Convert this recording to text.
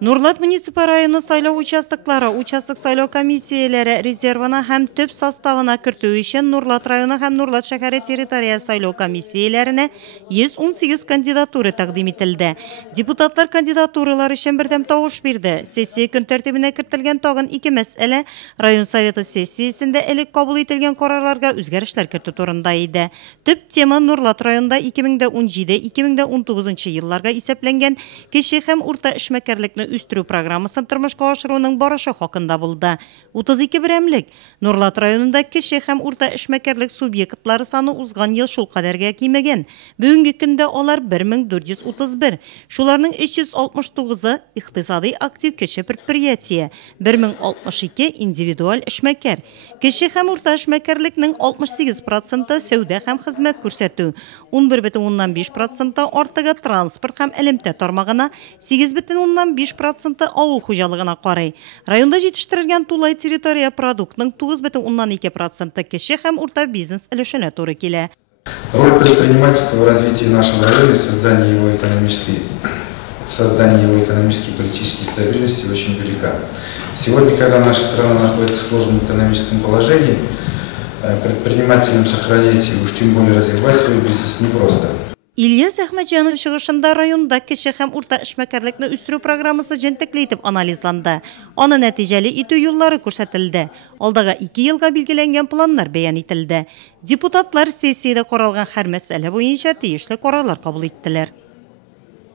Нурлат муниципаль районы сайлау участоклары, участок сайлау комиссиялары резервына һәм төп составына кертү өчен Нурлат районы һәм Нурлат шәһәре территория сайлау комиссияләренә 118 кандидатура тәкъдим ителде. Депутатлар кандидатуралар өчен бердәм тавыш бирде. Сессия көн тәртибенә кертелгән тагын 2 мәсьәлә район советы сессиясендә элек кабул ителгән карарларга үзгәрешләр кертү турында иде. Төп тема Нурлат районында 2017-2019 елларга исәпләнгән кече һәм урта эшмәкәрлекне үстерү программасын тормышка ашыруның барышы хакында булды. 32 берәмлек Нурлат районында кече һәм урта эшмәкәрлек субъектлары саны узган ел шул кадәргә кимәгән. Бүгенге көндә алар 1431. Шуларның 369-ы икътисади актив кече предприятие, 1062 индивидуаль эшмәкәр. Кече һәм урта эшмәкәрлекнең 68% сәүдә һәм хезмәт күрсәтү, 11,5% артыгы транспорт һәм элемтә тармагына, 8,5% авыл хуҗалыгына карый. Районда җитештерелгән тулай территория продуктның 9,2% кече һәм урта бизнес өлешенә туры килә. Роль предпринимательства в развитии нашего района, в создании его экономической и политической стабильности очень велика. Сегодня, когда наша страна находится в сложном экономическом положении, предпринимателям сохранять и уж тем более развивать свой бизнес непросто. Ильяс Әхмәтҗанов чыгышында районда кече һәм урта эшмәкәрлекне үстерү программасы җентекле итеп анализланды. Аны нәтиҗәле итү юллары күрсәтелде. Алдагы 2 елга билгеләнгән планнар бәян ителде. Депутатлар сессиядә каралган һәр мәсьәлә буенча тиешле карарлар кабул иттеләр.